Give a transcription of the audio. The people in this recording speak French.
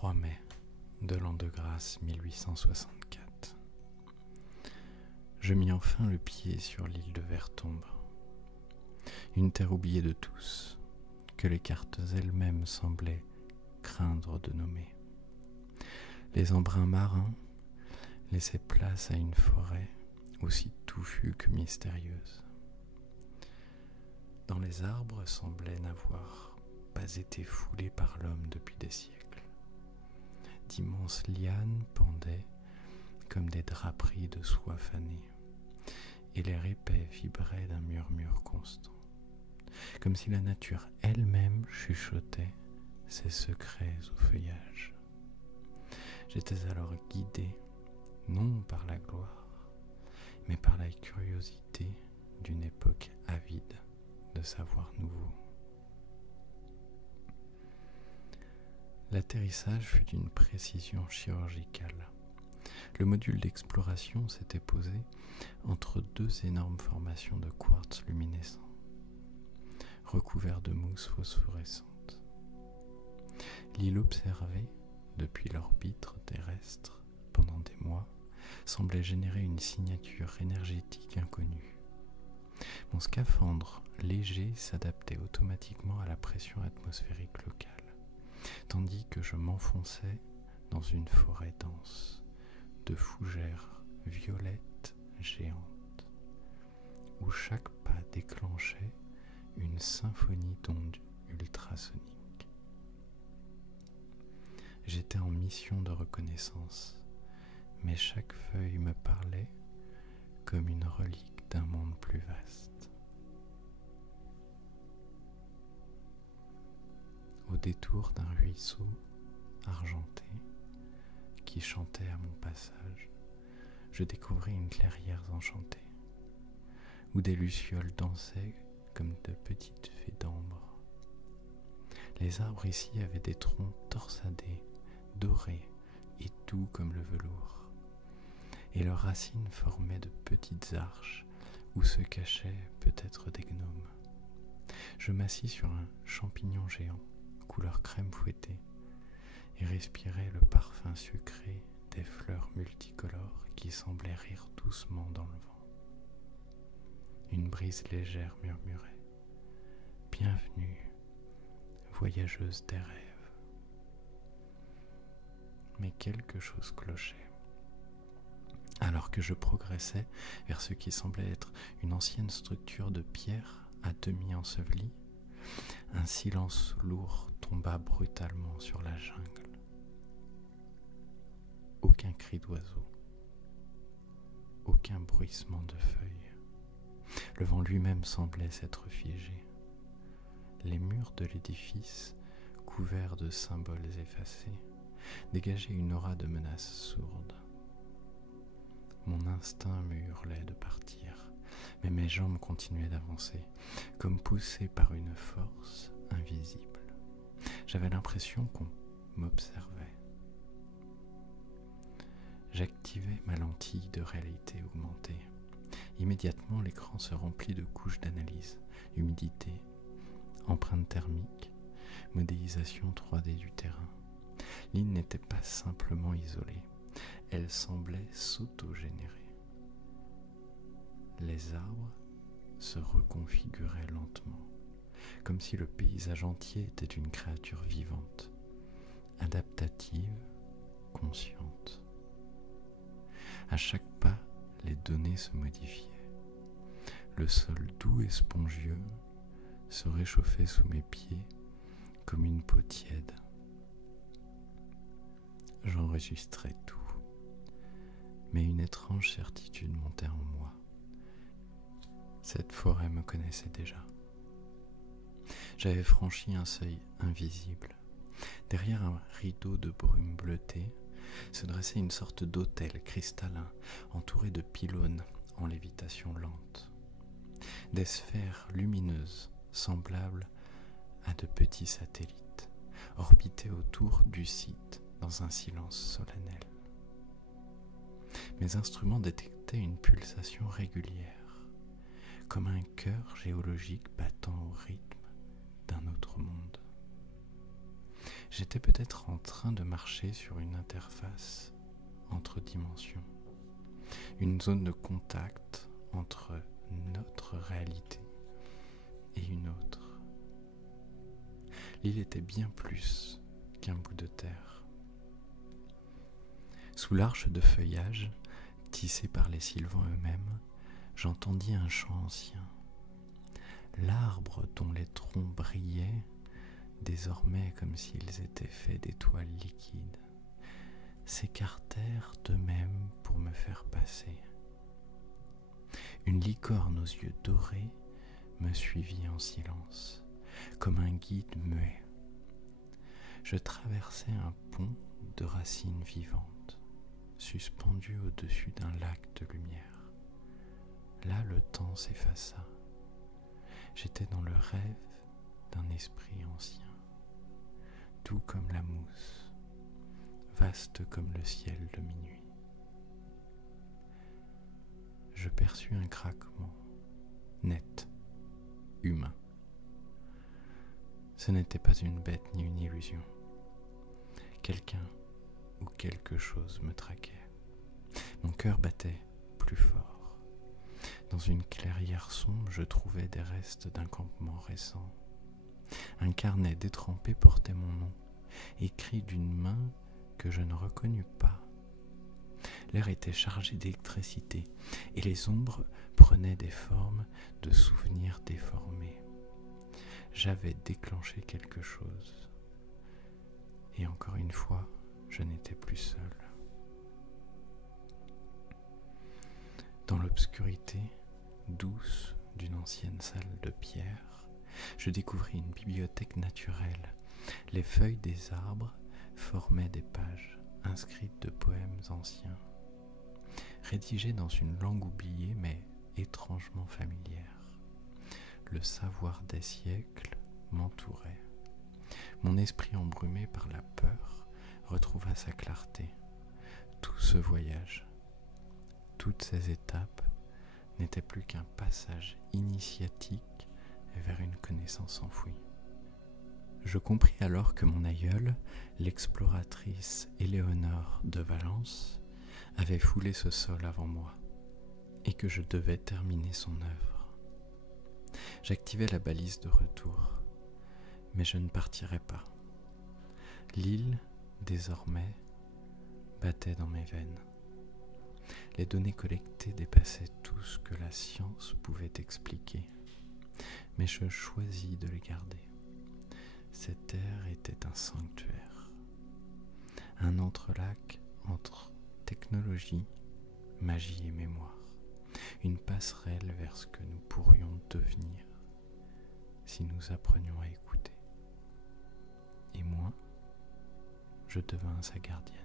3 mai de l'an de grâce 1864. Je mis enfin le pied sur l'île de Vertombe, une terre oubliée de tous, que les cartes elles-mêmes semblaient craindre de nommer. Les embruns marins laissaient place à une forêt aussi touffue que mystérieuse. Dans les arbres semblaient n'avoir pas été foulés par l'homme depuis des siècles. D'immenses lianes pendaient comme des draperies de soie fanée, et l'air épais vibrait d'un murmure constant, comme si la nature elle-même chuchotait ses secrets au feuillage. J'étais alors guidé, non par la gloire, mais par la curiosité d'une époque avide de savoir nouveau. L'atterrissage fut d'une précision chirurgicale. Le module d'exploration s'était posé entre deux énormes formations de quartz luminescent, recouverts de mousse phosphorescente. L'île observée depuis l'orbite terrestre pendant des mois semblait générer une signature énergétique inconnue. Mon scaphandre léger s'adaptait automatiquement à la pression atmosphérique locale, tandis que je m'enfonçais dans une forêt dense de fougères violettes géantes, où chaque pas déclenchait une symphonie d'ondes ultrasoniques. J'étais en mission de reconnaissance, mais chaque feuille me parlait comme une relique d'un monde plus vaste. Au détour d'un ruisseau argenté qui chantait à mon passage, je découvris une clairière enchantée, où des lucioles dansaient comme de petites fées d'ambre. Les arbres ici avaient des troncs torsadés, dorés et doux comme le velours, et leurs racines formaient de petites arches où se cachaient peut-être des gnomes. Je m'assis sur un champignon géant, couleur crème fouettée, et respirais le parfum sucré des fleurs multicolores qui semblaient rire doucement dans le vent. Une brise légère murmurait « Bienvenue, voyageuse des rêves ». Mais quelque chose clochait. Alors que je progressais vers ce qui semblait être une ancienne structure de pierre à demi ensevelie, un silence lourd tomba brutalement sur la jungle. Aucun cri d'oiseau, aucun bruissement de feuilles. Le vent lui-même semblait s'être figé. Les murs de l'édifice, couverts de symboles effacés, dégageaient une aura de menace sourde. Mon instinct me hurlait de partir, mais mes jambes continuaient d'avancer, comme poussées par une force invisible. J'avais l'impression qu'on m'observait. J'activai ma lentille de réalité augmentée. Immédiatement, l'écran se remplit de couches d'analyse, humidité, empreinte thermique, modélisation 3D du terrain. L'île n'était pas simplement isolée, elle semblait s'auto-générer. Les arbres se reconfiguraient lentement, comme si le paysage entier était une créature vivante, adaptative, consciente. À chaque pas, les données se modifiaient. Le sol doux et spongieux se réchauffait sous mes pieds comme une peau tiède. J'enregistrais tout, mais une étrange certitude montait en moi. Cette forêt me connaissait déjà. J'avais franchi un seuil invisible. Derrière un rideau de brume bleutée se dressait une sorte d'autel cristallin entouré de pylônes en lévitation lente. Des sphères lumineuses semblables à de petits satellites orbitaient autour du site dans un silence solennel. Mes instruments détectaient une pulsation régulière, comme un cœur géologique battant au rythme d'un autre monde. J'étais peut-être en train de marcher sur une interface entre dimensions, une zone de contact entre notre réalité et une autre. L'île était bien plus qu'un bout de terre. Sous l'arche de feuillage, tissée par les sylvans eux-mêmes, j'entendis un chant ancien. L'arbre dont les troncs brillaient, désormais comme s'ils étaient faits d'étoiles liquides, s'écartèrent d'eux-mêmes pour me faire passer. Une licorne aux yeux dorés me suivit en silence, comme un guide muet. Je traversais un pont de racines vivantes, suspendu au-dessus d'un lac de lumière. Là, le temps s'effaça. J'étais dans le rêve d'un esprit ancien, doux comme la mousse, vaste comme le ciel de minuit. Je perçus un craquement, net, humain. Ce n'était pas une bête ni une illusion. Quelqu'un ou quelque chose me traquait. Mon cœur battait plus fort. Dans une clairière sombre, je trouvais des restes d'un campement récent. Un carnet détrempé portait mon nom, écrit d'une main que je ne reconnus pas. L'air était chargé d'électricité et les ombres prenaient des formes de souvenirs déformés. J'avais déclenché quelque chose. Et encore une fois, je n'étais plus seul. Dans l'obscurité douce d'une ancienne salle de pierre, je découvris une bibliothèque naturelle. Les feuilles des arbres formaient des pages inscrites de poèmes anciens, rédigés dans une langue oubliée mais étrangement familière. Le savoir des siècles m'entourait. Mon esprit embrumé par la peur retrouva sa clarté. Tout ce voyage, toutes ces étapes n'étaient plus qu'un passage initiatique vers une connaissance enfouie. Je compris alors que mon aïeule, l'exploratrice Éléonore de Valence, avait foulé ce sol avant moi et que je devais terminer son œuvre. J'activai la balise de retour, mais je ne partirai pas. L'île, désormais, battait dans mes veines. Les données collectées dépassaient tout ce que la science pouvait expliquer, mais je choisis de les garder. Cette terre était un sanctuaire, un entrelac entre technologie, magie et mémoire, une passerelle vers ce que nous pourrions devenir si nous apprenions à écouter. Et moi, je devins sa gardienne.